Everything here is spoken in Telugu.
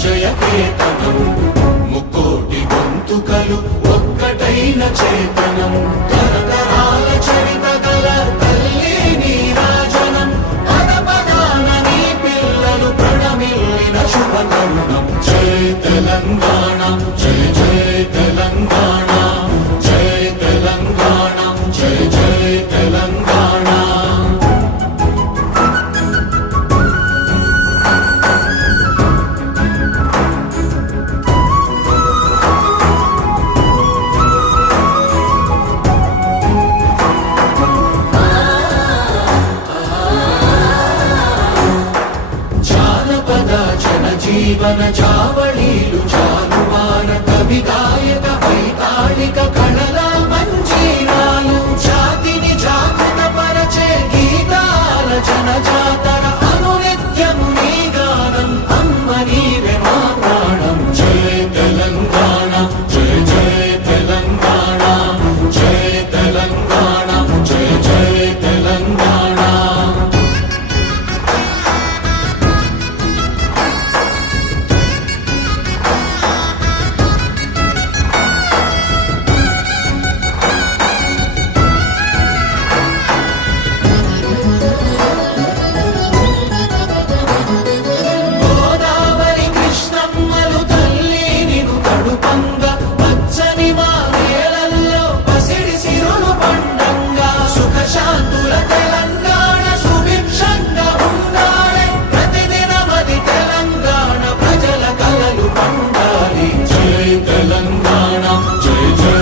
విజయ కేతనం ముక్కోటి గొంతుకలు ఒక్కటైన చేతనం తరతరాల చరిత గల తల్లి నీరాజనం పద పదాన నీ పిల్లలు ప్రణమిల్లిన శుభ తరుణం జై తెలంగాణ జై జై తెలంగాణ జై తెలంగాణ జై జై తెలంగాణ జీవన చావళీలు చాలువాన కవి గాయక వైతాళిక కళల మంజీరాలు జాతిని జాగృత పరచే గీతాల జనజాతర అనునిత్యము నీ గానం అమ్మ నీవే మా ప్రాణం జై తెలంగాణ జై జై తెలంగాణ జై తెలంగాణ జై జై తెలంగాణ తెలంగాణ జై జై